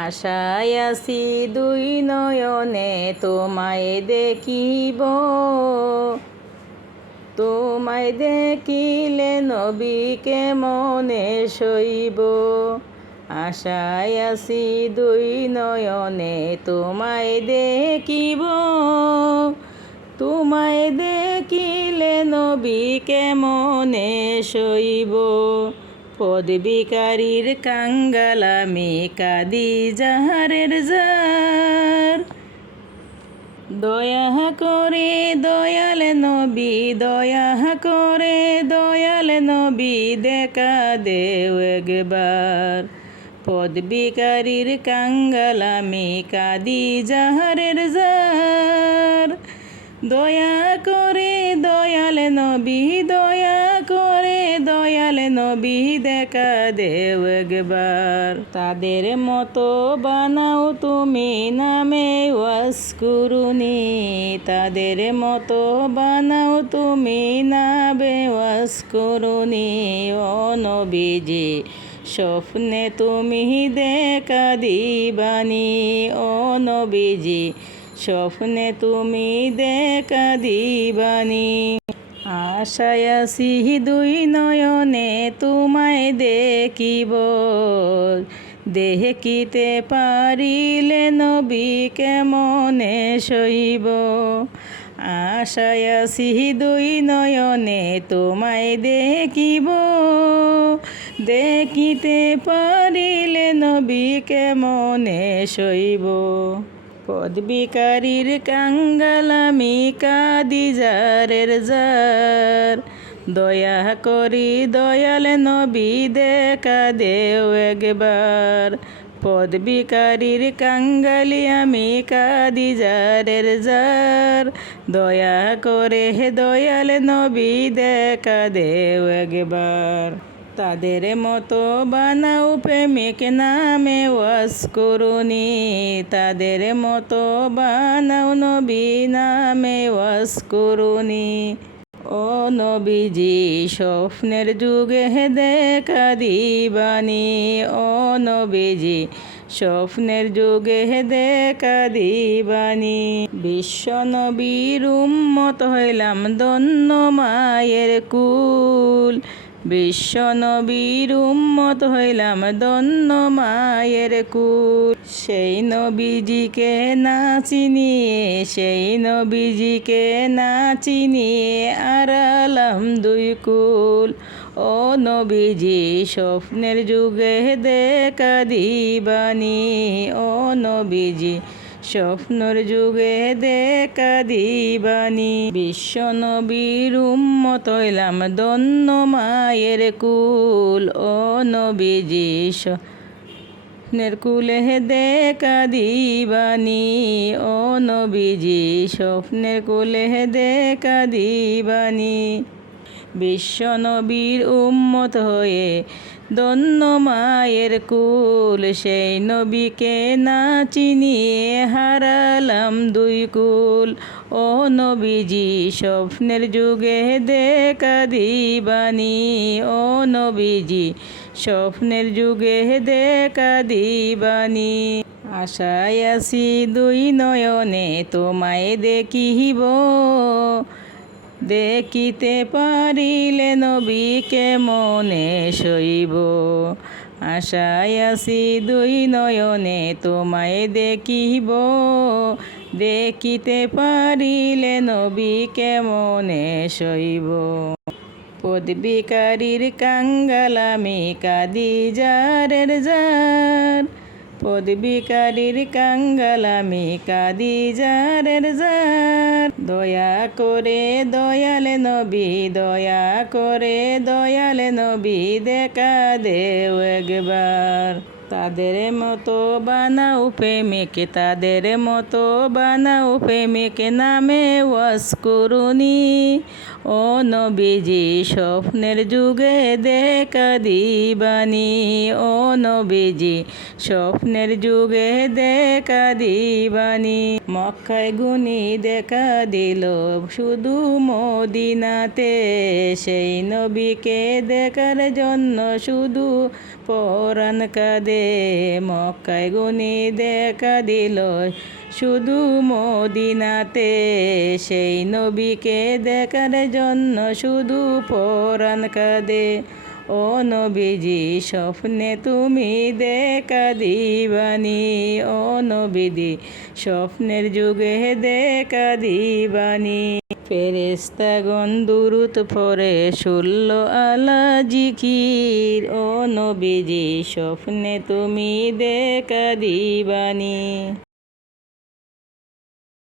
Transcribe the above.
আশায় আছি দুই নয়নে তোমায় দেখিব, তোমায় দেখিলে নবীকে মনে সইব। আশায় আছি দুই নয়নে তোমায় দেখিব, তোমায় দেখিলে নবীকে মনে সইব। পদবিকারীর কাঙ্গাল আমি কাঁদি যাহারের যার, দয়া করে দয়াল নবী, দয়া করে দয়াল নবী দেখা দেও একবার। পদবিকারীর কাঙ্গাল আমি কাঁদি যাহারের যার, দয়া করে দয়াল নবী, দয়া করে দয়াল নবী দেখা দেও একবার। তাদের মতো বানাও তুমি নামে ওয়াসকুরুনি, তাদের মতো বানাও তুমি নামে ওয়াসকুরুনি। ও নবীজি স্বপ্নে তুমি দেখা দিবানি, ও নবীজি স্বপ্নে তুমি দেখা দিবানি। আশায় আছি দুই নয়নে তোমায় দেখিব, দেখিতে পারিলে নবীকে মনে সইব। আশায় আছি দুই নয়নে তোমায় দেখিব, দেখিতে পারিলে নবীকে মনে সইব। পদবিকারীর কাঙ্গাল আমি কাঁদি যারের যার, দয়া করি দয়াল নবী দেখা দেও একবার। পদবিকারীর কাঙ্গালি আমি কাঁদি যারের যার, দয়া করে দয়াল নবী দেখা দেও একবার। তাদের মতো বানাও প্রেমিক নামে ওয়াসকুরুনি, তাদের মতো বানাও নবী নামে ওয়াসকুরুনি। ও নবীজি স্বপ্নের যুগে দেখা দিবানি, ও নবীজি স্বপ্নের যুগে দেখা দিবানি। বিশ্ব নবীর উম্মত হইলাম ধন্য মায়ের কুল, বিশ্ব নবীর উম্মত হইলাম ধন্য মায়ের কুল। সেই নবীজিকে না চিনিয়ে, সেই নবীজিকে না চিনিয়ে আড়ালাম দুই কুল। ও নবীজি স্বপ্নের যুগে দেখা দিবানি, ও নবীজি স্বপ্নের যুগে দেখা দিবানি। বিশ্ব নবীর উম্মত হইলাম ধন্য মায়ের কুল, ও নবীজি স্বপ্নের কুলে দেখা দিবানি, ও নবীজি স্বপ্নের কুলে দেখা দিবানি। বিশ্ব নবীর উম্মত হয়ে ধন্য মায়ের কুল, সেই নবীকে না চিনিয়ে হারালাম দুই কুল। ও নবীজি স্বপ্নের যুগে দেখা দিবানি, ও নবীজি স্বপ্নের যুগে দেখা দিবানি। আশায় আছি দুই নয়নে তোমায় দেখিব, দেখিতে পারিলে নবীকে মনে সইব। আশায় আছি দুই নয়নে তোমায় দেখিব, দেখিতে পারিলে নবীকে মনে সইব। পদবিকারীর কাঙ্গাল আমি কাঁদি যারের যার, পদবিকারীর কাঙ্গাল আমি কাঁদি যারের যার। দয়া করে দয়াল নবী, দয়া করে দয়াল নবী দেখা দেও একবার। তাদের মতো বানাও প্রেমিক, তাদের মতো বানাও প্রেমিক নামে ওয়াসকুরুনি। ও নবীজি স্বপ্নের যুগে দেখা দিবানি, ও নবীজি স্বপ্নের যুগে দেখা দিবানি। মক্কায় গুনি দেখা দিল শুধু মদিনাতে, সেই নবীকে দেখার জন্য শুধু পরাণ কাঁদে। মক্কায় গুনি দেখা দিল শুধু মদিনাতে, সেই নবীকে দেখার জন্য শুধু পরাণ কাঁদে। ও নবীজি স্বপ্নে তুমি দেখা দিবানি, ও নবীজি স্বপ্নের যুগে দেখা দিবানি। ফেরেশতাগণ দুরূদ পড়ে 16 আলা জিকির, ও নবীজি স্বপ্নে তুমি দেখা দিবানি।